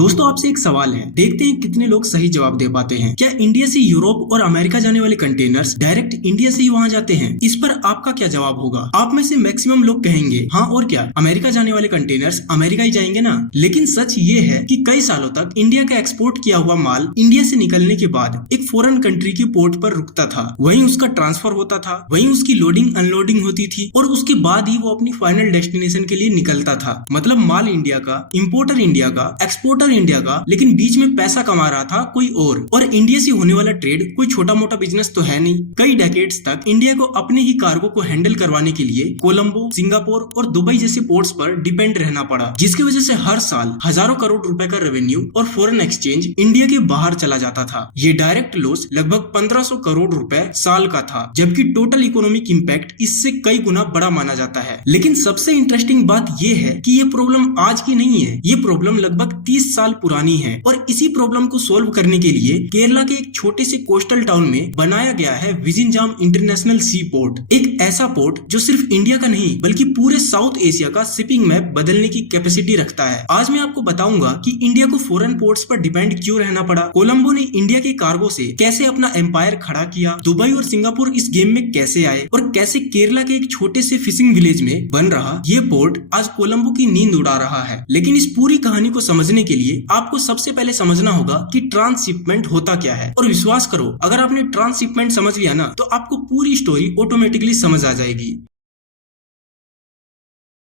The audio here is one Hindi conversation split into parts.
दोस्तों आपसे एक सवाल है, देखते हैं कितने लोग सही जवाब दे पाते हैं। क्या इंडिया से यूरोप और अमेरिका जाने वाले कंटेनर्स डायरेक्ट इंडिया से ही वहां जाते हैं? इस पर आपका क्या जवाब होगा? आप में से मैक्सिमम लोग कहेंगे हाँ और क्या, अमेरिका जाने वाले कंटेनर्स अमेरिका ही जाएंगे ना। लेकिन सच ये है कि कई सालों तक इंडिया का एक्सपोर्ट किया हुआ माल इंडिया से निकलने के बाद एक फॉरेन कंट्री की पोर्ट पर रुकता था, वहीं उसका ट्रांसफर होता था, वहीं उसकी लोडिंग अनलोडिंग होती थी और उसके बाद ही वो अपनी फाइनल डेस्टिनेशन के लिए निकलता था। मतलब माल इंडिया का, इंपोर्टर इंडिया का, एक्सपोर्टर इंडिया का, लेकिन बीच में पैसा कमा रहा था कोई और इंडिया से होने वाला ट्रेड कोई छोटा मोटा बिजनेस तो है नहीं। कई डेकेड्स तक इंडिया को अपने ही कार्गो को हैंडल करवाने के लिए कोलंबो, सिंगापुर और दुबई जैसे पोर्ट्स पर डिपेंड रहना पड़ा, जिसकी वजह से हर साल हजारों करोड़ रुपए का रेवेन्यू और फॉरेन एक्सचेंज इंडिया के बाहर चला जाता था। ये डायरेक्ट लॉस लगभग 1500 करोड़ रुपए साल का था, जबकि टोटल इकोनॉमिक इंपैक्ट इससे कई गुना बड़ा माना जाता है। लेकिन सबसे इंटरेस्टिंग बात ये है कि ये प्रॉब्लम आज की नहीं है, ये प्रॉब्लम लगभग 30 साल पुरानी है और इसी प्रॉब्लम को सॉल्व करने के लिए केरला के एक छोटे से कोस्टल टाउन में बनाया गया है विजिंजाम इंटरनेशनल सी पोर्ट। एक ऐसा पोर्ट जो सिर्फ इंडिया का नहीं बल्कि पूरे साउथ एशिया का शिपिंग मैप बदलने की कैपेसिटी रखता है। आज मैं आपको बताऊंगा कि इंडिया को फॉरेन पोर्ट्स पर डिपेंड क्यों रहना पड़ा, कोलंबो ने इंडिया के कार्गो से कैसे अपना एम्पायर खड़ा किया, दुबई और सिंगापुर इस गेम में कैसे आए और कैसे केरला के एक छोटे से फिशिंग विलेज में बन रहा ये पोर्ट आज कोलंबो की नींद उड़ा रहा है। लेकिन इस पूरी कहानी को समझने के लिए आपको सबसे पहले समझना होगा कि ट्रांसशिपमेंट होता क्या है। और विश्वास करो, अगर आपने ट्रांसशिपमेंट समझ लिया ना तो आपको पूरी स्टोरी ऑटोमेटिकली समझ आ जाएगी।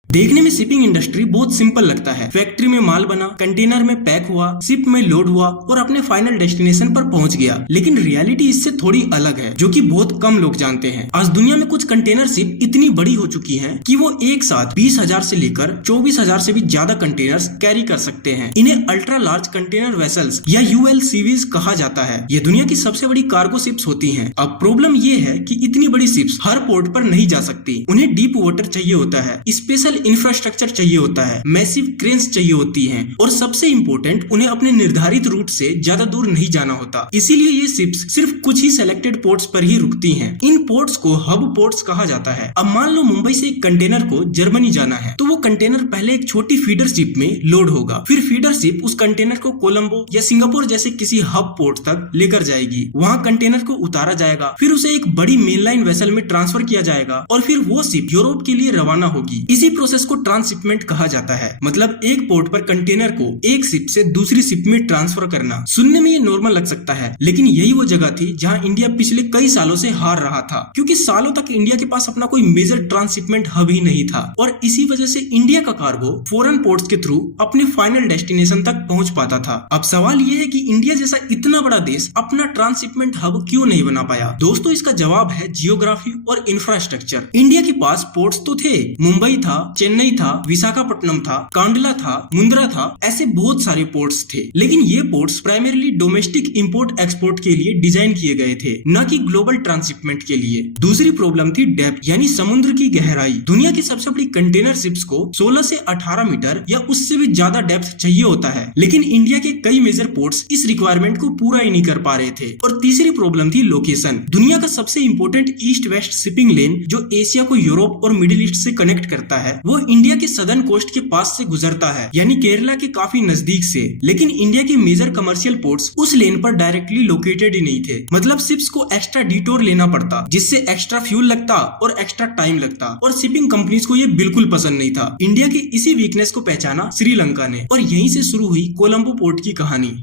देखने में शिपिंग इंडस्ट्री बहुत सिंपल लगता है। फैक्ट्री में माल बना, कंटेनर में पैक हुआ, शिप में लोड हुआ और अपने फाइनल डेस्टिनेशन पर पहुंच गया। लेकिन रियलिटी इससे थोड़ी अलग है, जो कि बहुत कम लोग जानते हैं। आज दुनिया में कुछ कंटेनर शिप इतनी बड़ी हो चुकी हैं कि वो एक साथ 20,000 से लेकर 24,000 से भी ज्यादा कंटेनर्स कैरी कर सकते हैं। इन्हें अल्ट्रा लार्ज कंटेनर वेसल्स या ULCVs कहा जाता है। ये दुनिया की सबसे बड़ी कार्गो शिप्स होती हैं। अब प्रॉब्लम ये है कि इतनी बड़ी शिप्स हर पोर्ट पर नहीं जा सकती। उन्हें डीप वाटर चाहिए होता है, स्पेशल इंफ्रास्ट्रक्चर चाहिए होता है, मैसिव क्रेन्स चाहिए होती हैं और सबसे इंपॉर्टेंट उन्हें अपने निर्धारित रूट से ज्यादा दूर नहीं जाना होता। इसीलिए ये शिप्स सिर्फ कुछ ही सिलेक्टेड पोर्ट्स पर ही रुकती हैं। इन पोर्ट्स को हब पोर्ट्स कहा जाता है। अब मान लो मुंबई से एक कंटेनर को जर्मनी जाना है, तो वो कंटेनर पहले एक छोटी फीडर शिप में लोड होगा, फिर फीडर शिप उस कंटेनर को कोलंबो या सिंगापुर जैसे किसी हब पोर्ट तक लेकर जाएगी। वहाँ कंटेनर को उतारा जाएगा, फिर उसे एक बड़ी मेनलाइन वेसल में ट्रांसफर किया जाएगा और फिर वो शिप यूरोप के लिए रवाना होगी। इसी प्रोसेस को ट्रांसशिपमेंट कहा जाता है। मतलब एक पोर्ट पर कंटेनर को एक शिप से दूसरी शिप में ट्रांसफर करना। सुनने में ये नॉर्मल लग सकता है, लेकिन यही वो जगह थी जहां इंडिया पिछले कई सालों से हार रहा था, क्योंकि सालों तक इंडिया के पास अपना कोई मेजर ट्रांसशिपमेंट हब ही नहीं था और इसी वजह से इंडिया का कार्गो फॉरेन पोर्ट्स के थ्रू अपने फाइनल डेस्टिनेशन तक पहुंच पाता था। अब सवाल ये है कि इंडिया जैसा इतना बड़ा देश अपना ट्रांसशिपमेंट हब क्यों नहीं बना पाया? दोस्तों इसका जवाब है जियोग्राफी और इंफ्रास्ट्रक्चर। इंडिया के पास पोर्ट्स तो थे, मुंबई था, चेन्नई था, विशाखापट्टनम था, कांडला था, मुंद्रा था, ऐसे बहुत सारे पोर्ट्स थे। लेकिन ये ports primarily domestic import export के लिए डिजाइन किए गए थे, न कि ग्लोबल ट्रांसशिपमेंट के लिए। दूसरी प्रॉब्लम थी डेप्थ, यानी समुद्र की गहराई। दुनिया की सबसे बड़ी कंटेनर शिप्स को 16 से 18 मीटर या उससे भी ज्यादा डेप्थ चाहिए होता है, लेकिन इंडिया के कई मेजर पोर्ट्स इस रिक्वायरमेंट को पूरा ही नहीं कर पा रहे थे। और तीसरी प्रॉब्लम थी लोकेशन। दुनिया का सबसे इंपॉर्टेंट ईस्ट वेस्ट शिपिंग लेन जो एशिया को यूरोप और मिडिल ईस्ट से कनेक्ट करता है, वो इंडिया के सदर्न कोस्ट के पास से गुजरता है, यानी केरला के काफी नजदीक से। लेकिन इंडिया के मेजर कमर्शियल पोर्ट्स उस लेन पर डायरेक्टली लोकेटेड ही नहीं थे। मतलब शिप्स को एक्स्ट्रा डिटोर लेना पड़ता, जिससे एक्स्ट्रा फ्यूल लगता और एक्स्ट्रा टाइम लगता, और शिपिंग कंपनीज को ये बिल्कुल पसंद नहीं था। इंडिया की इसी वीकनेस को पहचाना श्रीलंका ने और यहीं से शुरू हुई कोलंबो पोर्ट की कहानी।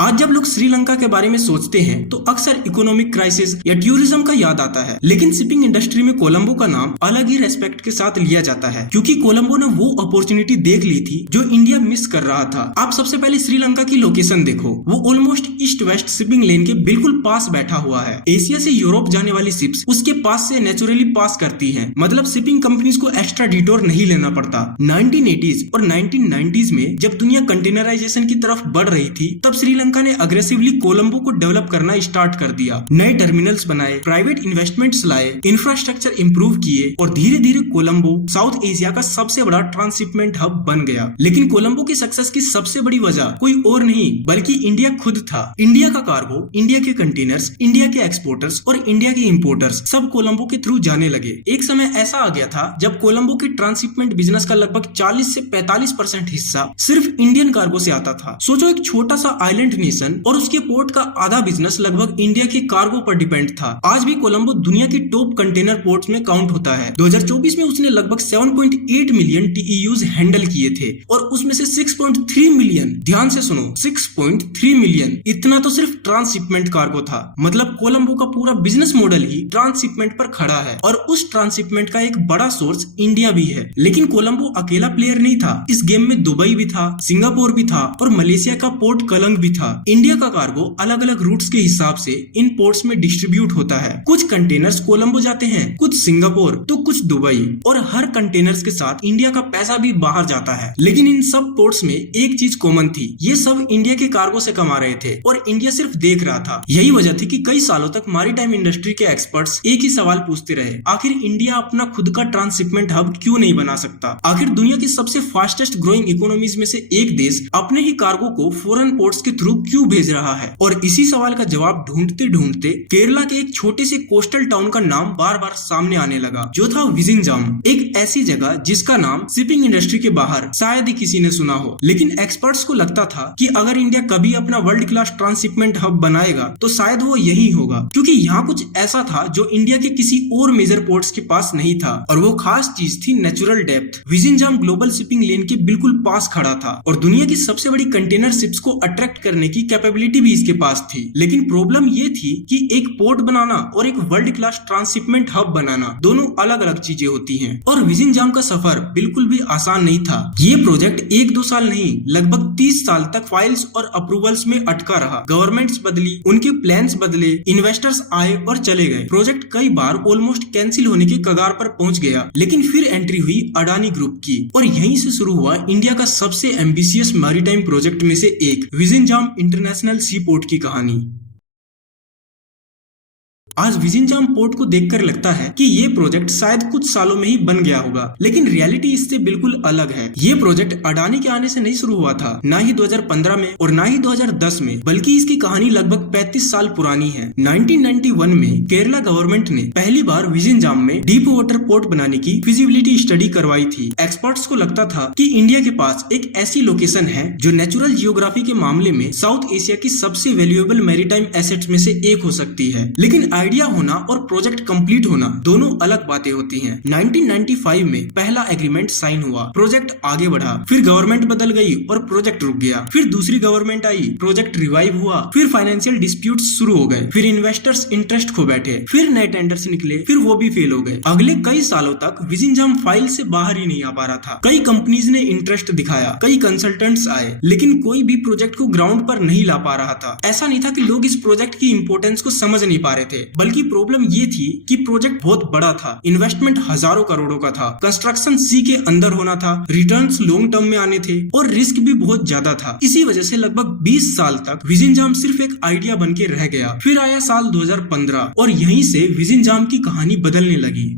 आज जब लोग श्रीलंका के बारे में सोचते हैं तो अक्सर इकोनॉमिक क्राइसिस या टूरिज्म का याद आता है, लेकिन शिपिंग इंडस्ट्री में कोलंबो का नाम अलग ही रेस्पेक्ट के साथ लिया जाता है, क्योंकि कोलंबो ने वो अपॉर्चुनिटी देख ली थी जो इंडिया मिस कर रहा था। आप सबसे पहले श्रीलंका की लोकेशन देखो, वो almost east west shipping lane के बिल्कुल पास बैठा हुआ है। एशिया से यूरोप जाने वाली शिप्स उसके पास से नेचुरली पास करती है, मतलब शिपिंग कंपनीज को एक्स्ट्रा डिटोर नहीं लेना पड़ता। 1980s और 1990s में जब दुनिया कंटेनराइजेशन की तरफ बढ़ रही थी, तब श्रीलंका श्रीलंका ने अग्रेसिवली कोलंबो को डेवलप करना स्टार्ट कर दिया। नए टर्मिनल्स बनाए, प्राइवेट इन्वेस्टमेंट्स लाए, इंफ्रास्ट्रक्चर इंप्रूव किए और धीरे धीरे कोलंबो साउथ एशिया का सबसे बड़ा ट्रांसशिपमेंट हब बन गया। लेकिन कोलंबो की सक्सेस की सबसे बड़ी वजह कोई और नहीं बल्कि इंडिया खुद था। इंडिया का कार्गो, इंडिया के कंटेनर्स, इंडिया के एक्सपोर्टर्स और इंडिया के इंपोर्टर्स सब कोलंबो के थ्रू जाने लगे। एक समय ऐसा आ गया था जब कोलंबो के ट्रांसशिपमेंट बिजनेस का लगभग 40 से 45% हिस्सा सिर्फ इंडियन कार्गो से आता था। सोचो, एक छोटा सा आइलैंड नेशन और उसके पोर्ट का आधा बिजनेस लगभग इंडिया के कार्गो पर डिपेंड था। आज भी कोलंबो दुनिया के टॉप कंटेनर पोर्ट्स में काउंट होता है। 2024 में उसने लगभग 7.8 मिलियन TEUs हैंडल किए थे और उसमें से 6.3 मिलियन, ध्यान से सुनो, 6.3 मिलियन, इतना तो सिर्फ ट्रांसशिपमेंट कार्गो था। मतलब कोलंबो का पूरा बिजनेस मॉडल ही ट्रांसशिपमेंट पर खड़ा है और उस ट्रांसशिपमेंट का एक बड़ा सोर्स इंडिया भी है। लेकिन कोलंबो अकेला प्लेयर नहीं था। इस गेम में दुबई भी था, सिंगापुर भी था और मलेशिया का पोर्ट कलंग भी था। इंडिया का कार्गो अलग अलग रूट्स के हिसाब से इन पोर्ट्स में डिस्ट्रीब्यूट होता है। कुछ कंटेनर्स कोलंबो जाते हैं, कुछ सिंगापुर तो कुछ दुबई, और हर कंटेनर्स के साथ इंडिया का पैसा भी बाहर जाता है। लेकिन इन सब पोर्ट्स में एक चीज कॉमन थी, ये सब इंडिया के कार्गो से कमा रहे थे और इंडिया सिर्फ देख रहा था। यही वजह थी कि कई सालों तक मैरीटाइम इंडस्ट्री के एक्सपर्ट्स एक ही सवाल पूछते रहे, आखिर इंडिया अपना खुद का ट्रांसशिपमेंट हब क्यों नहीं बना सकता? आखिर दुनिया की सबसे फास्टेस्ट ग्रोइंग इकोनॉमीज में से एक देश अपने ही कार्गो को फॉरेन पोर्ट्स के थ्रू क्यों भेज रहा है? और इसी सवाल का जवाब ढूंढते ढूंढते केरला के एक छोटे से कोस्टल टाउन का नाम बार बार सामने आने लगा, जो था विजिंजाम। एक ऐसी जगह जिसका नाम शिपिंग इंडस्ट्री के बाहर शायद ही किसी ने सुना हो। लेकिन एक्सपर्ट्स को लगता था कि अगर इंडिया कभी अपना वर्ल्ड क्लास ट्रांसशिपमेंट हब बनाएगा तो शायद वो यही होगा, क्योंकि यहाँ कुछ ऐसा था जो इंडिया के किसी और मेजर पोर्ट्स के पास नहीं था, और वो खास चीज थी natural depth. Vizhinjam global shipping lane के बिल्कुल पास खड़ा था और दुनिया की सबसे बड़ी कंटेनर शिप्स को अट्रैक्ट करने की कैपेबिलिटी भी इसके पास थी। लेकिन प्रॉब्लम ये थी कि एक पोर्ट बनाना और एक वर्ल्ड क्लास ट्रांसशिपमेंट हब बनाना दोनों अलग अलग चीजें होती हैं, और विजिंजाम का सफर बिल्कुल भी आसान नहीं था। ये प्रोजेक्ट 1-2 साल नहीं, लगभग 30 साल तक फाइल्स और अप्रूवल्स में अटका रहा। गवर्नमेंट्स बदली, उनके प्लान्स बदले, इन्वेस्टर्स आए और चले गए। प्रोजेक्ट कई बार ऑलमोस्ट कैंसिल होने की कगार पर पहुंच गया। लेकिन फिर एंट्री हुई अडानी ग्रुप की और यहीं से शुरू हुआ इंडिया का सबसे एम्बिशियस मैरीटाइम प्रोजेक्ट में से एक, विजिंजाम इंटरनेशनल सी पोर्ट की कहानी। आज विजिंजाम पोर्ट को देखकर लगता है कि ये प्रोजेक्ट शायद कुछ सालों में ही बन गया होगा, लेकिन रियलिटी इससे बिल्कुल अलग है। ये प्रोजेक्ट अडानी के आने से नहीं शुरू हुआ था, ना ही 2015 में और ना ही 2010 में, बल्कि इसकी कहानी लगभग 35 साल पुरानी है। 1991 में केरला गवर्नमेंट ने पहली बार विजिंजाम में डीप वाटर पोर्ट बनाने की फिजिबिलिटी स्टडी करवाई थी। एक्सपर्ट्स को लगता था कि इंडिया के पास एक ऐसी लोकेशन है जो नेचुरल जियोग्राफी के मामले में साउथ एशिया की सबसे वैल्यूएबल मैरीटाइम एसेट्स में से एक हो सकती है। लेकिन आइडिया होना और प्रोजेक्ट कंप्लीट होना दोनों अलग बातें होती हैं। 1995 में पहला एग्रीमेंट साइन हुआ, प्रोजेक्ट आगे बढ़ा, फिर गवर्नमेंट बदल गई और प्रोजेक्ट रुक गया, फिर दूसरी गवर्नमेंट आई, प्रोजेक्ट रिवाइव हुआ, फिर फाइनेंशियल डिस्प्यूट्स शुरू हो गए, फिर इन्वेस्टर्स इंटरेस्ट खो बैठे, फिर नए टेंडर्स निकले, फिर वो भी फेल हो गए। अगले कई सालों तक विजिंजाम फाइल से बाहर ही नहीं आ पा रहा था। कई कंपनीज ने इंटरेस्ट दिखाया, कई कंसल्टेंट्स आए, लेकिन कोई भी प्रोजेक्ट को ग्राउंड पर नहीं ला पा रहा था। ऐसा नहीं था कि लोग इस प्रोजेक्ट की इंपोर्टेंस को समझ नहीं पा रहे थे, बल्कि प्रॉब्लम ये थी कि प्रोजेक्ट बहुत बड़ा था, इन्वेस्टमेंट हजारों करोड़ों का था, कंस्ट्रक्शन सी के अंदर होना था, रिटर्न्स लॉन्ग टर्म में आने थे और रिस्क भी बहुत ज्यादा था। इसी वजह से लगभग 20 साल तक विजिंजाम सिर्फ एक आइडिया बन के रह गया। फिर आया साल 2015 और यहीं से विजिंजाम की कहानी बदलने लगी।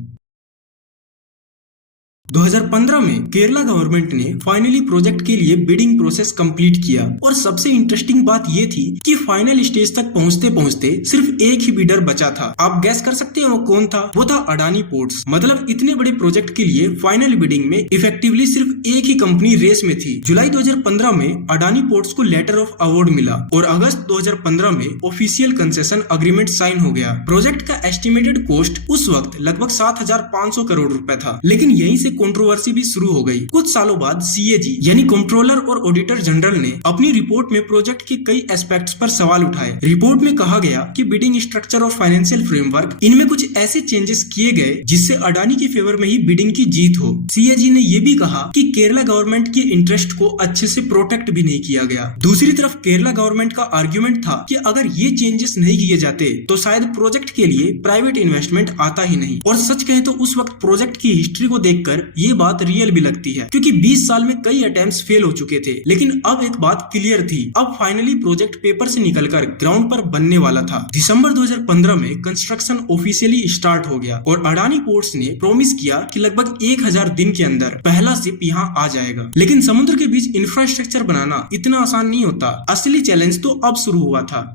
2015 में केरला गवर्नमेंट ने फाइनली प्रोजेक्ट के लिए बिडिंग प्रोसेस कंप्लीट किया और सबसे इंटरेस्टिंग बात ये थी कि फाइनल स्टेज तक पहुंचते पहुंचते सिर्फ एक ही बिडर बचा था। आप गैस कर सकते हैं वो कौन था? वो था अडानी पोर्ट्स। मतलब इतने बड़े प्रोजेक्ट के लिए फाइनल बिडिंग में इफेक्टिवली सिर्फ एक ही कंपनी रेस में थी। जुलाई 2015 में अडानी पोर्ट्स को लेटर ऑफ अवार्ड मिला और अगस्त 2015 में ऑफिशियल कंसेशन अग्रीमेंट साइन हो गया। प्रोजेक्ट का एस्टिमेटेड कॉस्ट उस वक्त लगभग 7,500 करोड़ रुपए था, लेकिन यहीं से कंट्रोवर्सी भी शुरू हो गई। कुछ सालों बाद CAG यानी कंट्रोलर और ऑडिटर जनरल ने अपनी रिपोर्ट में प्रोजेक्ट के कई एस्पेक्ट्स पर सवाल उठाए। रिपोर्ट में कहा गया कि बिडिंग स्ट्रक्चर और फाइनेंशियल फ्रेमवर्क, इनमें कुछ ऐसे चेंजेस किए गए जिससे अडानी के फेवर में ही बिडिंग की जीत हो। CAG ने यह भी कहा कि केरला गवर्नमेंट के इंटरेस्ट को अच्छे से प्रोटेक्ट भी नहीं किया गया। दूसरी तरफ केरला गवर्नमेंट का आर्ग्यूमेंट था कि अगर ये चेंजेस नहीं किए जाते तो शायद प्रोजेक्ट के लिए प्राइवेट इन्वेस्टमेंट आता ही नहीं। और सच कहें तो उस वक्त प्रोजेक्ट की हिस्ट्री को देखकर ये बात रियल भी लगती है, क्योंकि 20 साल में कई अटेम्प्ट्स फेल हो चुके थे, लेकिन अब एक बात क्लियर थी, अब फाइनली प्रोजेक्ट पेपर से निकलकर ग्राउंड पर बनने वाला था। दिसंबर 2015 में कंस्ट्रक्शन ऑफिशियली स्टार्ट हो गया और अडानी पोर्ट्स ने प्रॉमिस किया कि लगभग 1000 दिन के अंदर पहला शिप यहाँ आ जाएगा। लेकिन समुद्र के बीच इंफ्रास्ट्रक्चर बनाना इतना आसान नहीं होता। असली चैलेंज तो अब शुरू हुआ था।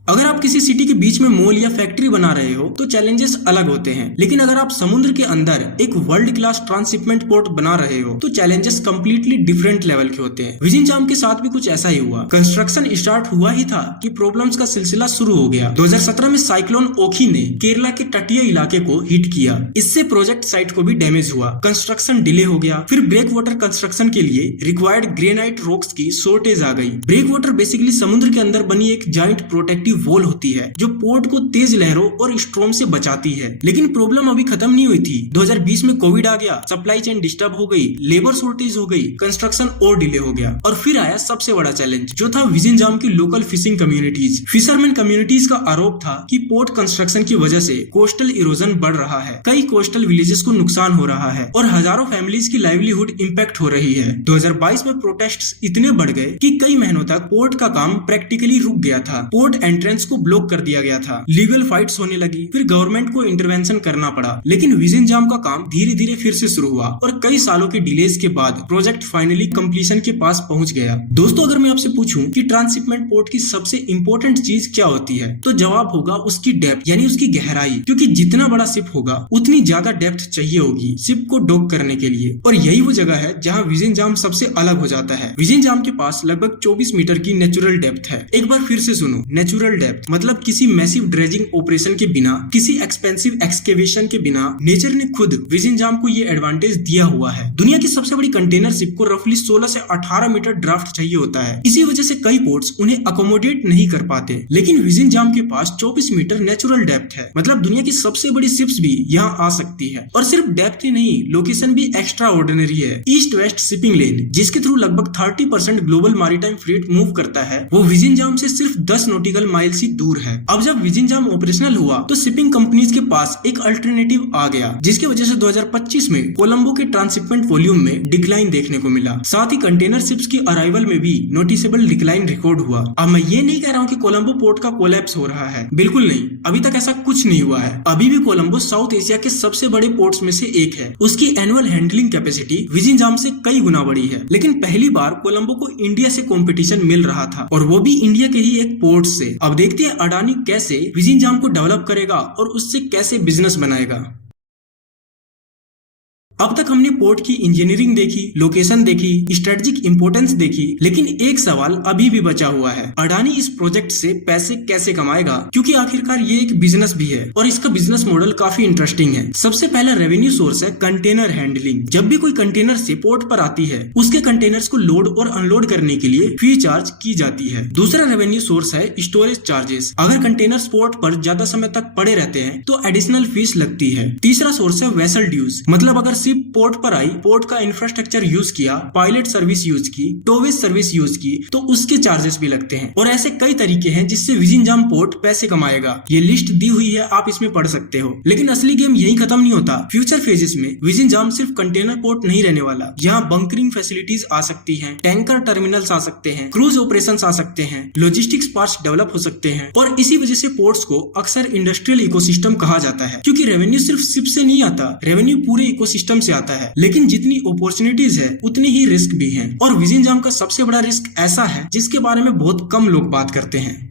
अगर आप किसी सिटी के बीच में मॉल या फैक्ट्री बना रहे हो तो चैलेंजेस अलग होते हैं, लेकिन अगर आप समुद्र के अंदर एक वर्ल्ड क्लास ट्रांसशिपमेंट पोर्ट बना रहे हो तो चैलेंजेस कंप्लीटली डिफरेंट लेवल के होते हैं। विजिंजाम के साथ भी कुछ ऐसा ही हुआ। कंस्ट्रक्शन स्टार्ट हुआ ही था कि प्रॉब्लम्स का सिलसिला शुरू हो गया। 2017 में साइक्लोन ओखी ने केरला के तटीय इलाके को हिट किया। इससे प्रोजेक्ट साइट को भी डैमेज हुआ, कंस्ट्रक्शन डिले हो गया। फिर ब्रेक वाटर कंस्ट्रक्शन के लिए रिक्वायर्ड ग्रेनाइट रॉक्स की शॉर्टेज आ गई। ब्रेक वाटर बेसिकली समुद्र के अंदर बनी एक जॉइंट प्रोटेक्टिव वॉल होती है जो पोर्ट को तेज लहरों और स्ट्रॉम से बचाती है। लेकिन प्रॉब्लम अभी खत्म नहीं हुई थी। 2020 में कोविड आ गया, सप्लाई चेन डिस्टर्ब हो गई, लेबर शॉर्टेज हो गई, कंस्ट्रक्शन और डिले हो गया। और फिर आया सबसे बड़ा चैलेंज जो था विजिंजाम की local fishing communities. Fisherman communities का आरोप था कि पोर्ट कंस्ट्रक्शन की वजह से कोस्टल इरोजन बढ़ रहा है, कई कोस्टल विलेजेस को नुकसान हो रहा है और हजारों फैमिलीज की लाइवलीहुड इंपैक्ट हो रही है। 2022 में प्रोटेस्ट्स इतने बढ़ गए कि कई महीनों तक पोर्ट का काम प्रैक्टिकली रुक गया था। पोर्ट एंट्रेंस को ब्लॉक कर दिया गया था, लीगल फाइट्स होने लगी, फिर गवर्नमेंट को इंटरवेंशन करना पड़ा। लेकिन विजिंजाम का काम धीरे धीरे फिर से शुरू हुआ और कई सालों के डिलेज के बाद प्रोजेक्ट फाइनली कंप्लीशन के पास पहुंच गया। दोस्तों, अगर मैं आपसे पूछूं कि ट्रांसशिपमेंट पोर्ट की सबसे इंपॉर्टेंट चीज क्या होती है तो जवाब होगा उसकी डेप्थ, यानी उसकी गहराई। क्योंकि जितना बड़ा शिप होगा उतनी ज्यादा डेप्थ चाहिए होगी शिप को डॉक करने के लिए। और यही वो जगह है जहाँ विजिंजाम सबसे अलग हो जाता है। विजिंजाम के पास लगभग 24 मीटर की नेचुरल डेप्थ है। एक बार फिर से सुनो, नेचुरल डेप्थ मतलब किसी मैसिव ड्रेजिंग ऑपरेशन के बिना, किसी एक्सपेंसिव एक्सकेवेशन के बिना नेचर ने खुद विजिंजाम को ये एडवांटेज दिया हुआ है। दुनिया की सबसे बड़ी कंटेनर शिप को रफली 16 से 18 मीटर ड्राफ्ट चाहिए होता है। इसी वजह से कई पोर्ट्स उन्हें अकोमोडेट नहीं कर पाते। लेकिन विजिंजाम के पास 24 मीटर नेचुरल डेप्थ है, मतलब दुनिया की सबसे बड़ी शिप्स भी यहाँ आ सकती है। और सिर्फ डेप्थ ही नहीं, लोकेशन भी एक्स्ट्रा ऑर्डिनरी है। ईस्ट वेस्ट शिपिंग लेन, जिसके थ्रू लगभग 30% ग्लोबल मैरीटाइम फ्लीट मूव करता है, वो विजिंजाम से सिर्फ 10 नॉटिकल माइल्स ही दूर है। अब जब विजिंजाम ऑपरेशनल हुआ तो शिपिंग कंपनीज के पास एक अल्टरनेटिव आ गया, जिसकी वजह से 2025 में कोलंबो के ट्रांसशिपमेंट वॉल्यूम में डिक्लाइन देखने को मिला। साथ ही कंटेनर शिप्स की अराइवल में भी नोटिसेबल डिक्लाइन रिकॉर्ड हुआ। अब मैं ये नहीं कह रहा हूँ कि कोलंबो पोर्ट का कोलैप्स हो रहा है, बिल्कुल नहीं, अभी तक ऐसा कुछ नहीं हुआ है। अभी भी कोलंबो साउथ एशिया के सबसे बड़े पोर्ट्स में से एक है। उसकी एनुअल हैंडलिंग कैपेसिटी विजिंजाम से कई गुना बड़ी है। लेकिन पहली बार कोलंबो को इंडिया से कंपटीशन मिल रहा था, और वो भी इंडिया के ही एक पोर्ट से। अब देखते हैं अडानी कैसे विजिंजाम को डेवलप करेगा और उससे कैसे बिजनेस बनाएगा। अब तक हमने पोर्ट की इंजीनियरिंग देखी, लोकेशन देखी, स्ट्रेटेजिक इंपोर्टेंस देखी, लेकिन एक सवाल अभी भी बचा हुआ है, अडानी इस प्रोजेक्ट से पैसे कैसे कमाएगा? क्योंकि आखिरकार ये एक बिजनेस भी है और इसका बिजनेस मॉडल काफी इंटरेस्टिंग है। सबसे पहला रेवेन्यू सोर्स है कंटेनर हैंडलिंग। जब भी कोई कंटेनर से पोर्ट पर आती है, उसके कंटेनर्स को लोड और अनलोड करने के लिए फी चार्ज की जाती है। दूसरा रेवेन्यू सोर्स है स्टोरेज चार्जेस। अगर कंटेनर्स पोर्ट पर ज्यादा समय तक पड़े रहते हैं तो एडिशनल फीस लगती है। तीसरा सोर्स है वेसल ड्यूज, मतलब अगर शिप पोर्ट पर आई, पोर्ट का इंफ्रास्ट्रक्चर यूज किया, पायलट सर्विस यूज की, टोवेज सर्विस यूज की, तो उसके चार्जेस भी लगते हैं। और ऐसे कई तरीके हैं जिससे विजिंजाम पोर्ट पैसे कमाएगा। ये लिस्ट दी हुई है, आप इसमें पढ़ सकते हो। लेकिन असली गेम यही खत्म नहीं होता। फ्यूचर फेजेस में विजिंजाम सिर्फ कंटेनर पोर्ट नहीं रहने वाला। यहाँ बंकरिंग फैसिलिटीज आ सकती है, टैंकर टर्मिनल्स आ सकते हैं, क्रूज ऑपरेशंस आ सकते हैं, लॉजिस्टिक्स पार्ट्स डेवलप हो सकते हैं। और इसी वजह से पोर्ट्स को अक्सर इंडस्ट्रियल इकोसिस्टम कहा जाता है, क्योंकि रेवेन्यू सिर्फ शिप से नहीं आता, रेवेन्यू पूरे इकोसिस्टम से आता है। लेकिन जितनी अपॉर्चुनिटीज है उतनी ही रिस्क भी हैं। और विजिंजाम का सबसे बड़ा रिस्क ऐसा है जिसके बारे में बहुत कम लोग बात करते हैं।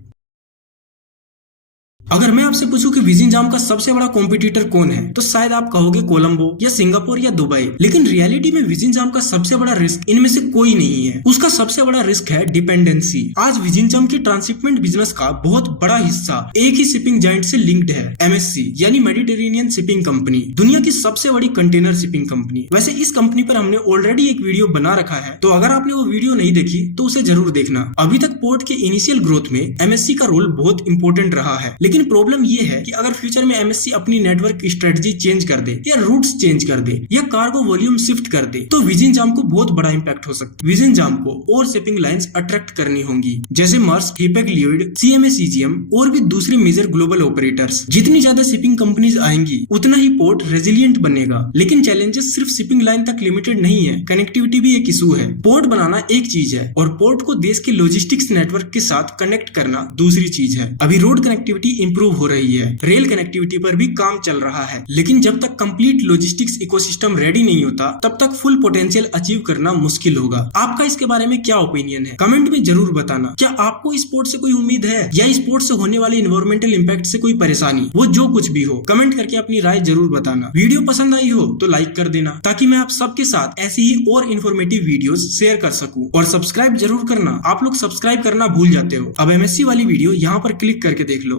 अगर मैं आपसे पूछूं कि विजिंजाम का सबसे बड़ा कॉम्पिटिटर कौन है तो शायद आप कहोगे कोलंबो या सिंगापुर या दुबई। लेकिन रियलिटी में विजिंजाम का सबसे बड़ा रिस्क इनमें से कोई नहीं है। उसका सबसे बड़ा रिस्क है डिपेंडेंसी। आज विजिंजाम की ट्रांसशिपमेंट बिजनेस का बहुत बड़ा हिस्सा एक ही शिपिंग जायंट से लिंक्ड है, एमएससी यानी मेडिटेरेनियन शिपिंग कंपनी, दुनिया की सबसे बड़ी कंटेनर शिपिंग कंपनी। वैसे इस कंपनी पर हमने ऑलरेडी एक वीडियो बना रखा है, तो अगर आपने वो वीडियो नहीं देखी तो उसे जरूर देखना। अभी तक पोर्ट के इनिशियल ग्रोथ में एमएससी का रोल बहुत इंपॉर्टेंट रहा है, लेकिन लेकिन प्रॉब्लम ये है कि अगर फ्यूचर में एमएससी अपनी नेटवर्क स्ट्रेटजी चेंज कर दे या रूट्स चेंज कर दे या कार्गो वॉल्यूम शिफ्ट कर दे तो विजिनजाम को बहुत बड़ा इंपैक्ट हो सकता है। विजिनजाम को और शिपिंग लाइंस अट्रैक्ट करनी होंगी जैसे मार्स्क, हिपेग-लियोइड, सीएमए, सीजीएम और भी दूसरे मेजर ग्लोबल ऑपरेटर्स। जितनी ज्यादा शिपिंग कंपनीज आएंगी उतना ही पोर्ट रेजिलिएंट बनेगा, लेकिन चैलेंजेस सिर्फ शिपिंग लाइन तक लिमिटेड नहीं है, कनेक्टिविटी भी एक इशू है। पोर्ट बनाना एक चीज है और पोर्ट को देश के लॉजिस्टिक्स नेटवर्क के साथ कनेक्ट करना दूसरी चीज है। अभी रोड कनेक्टिविटी इंप्रूव हो रही है, रेल कनेक्टिविटी पर भी काम चल रहा है, लेकिन जब तक कंप्लीट लॉजिस्टिक्स इकोसिस्टम रेडी नहीं होता तब तक फुल पोटेंशियल अचीव करना मुश्किल होगा। आपका इसके बारे में क्या ओपिनियन है, कमेंट में जरूर बताना। क्या आपको स्पोर्ट से कोई उम्मीद है या स्पोर्ट से होने वाले इन्वायरमेंटल इंपैक्ट से कोई परेशानी, वो जो कुछ भी हो कमेंट करके अपनी राय जरूर बताना। वीडियो पसंद आई हो तो लाइक कर देना ताकि मैं आप सबके साथ ऐसी ही और इन्फॉर्मेटिव वीडियोस शेयर कर सकूं, और सब्सक्राइब जरूर करना। आप लोग सब्सक्राइब करना भूल जाते हो। अब एमएससी वाली वीडियो यहाँ पर क्लिक करके देख लो।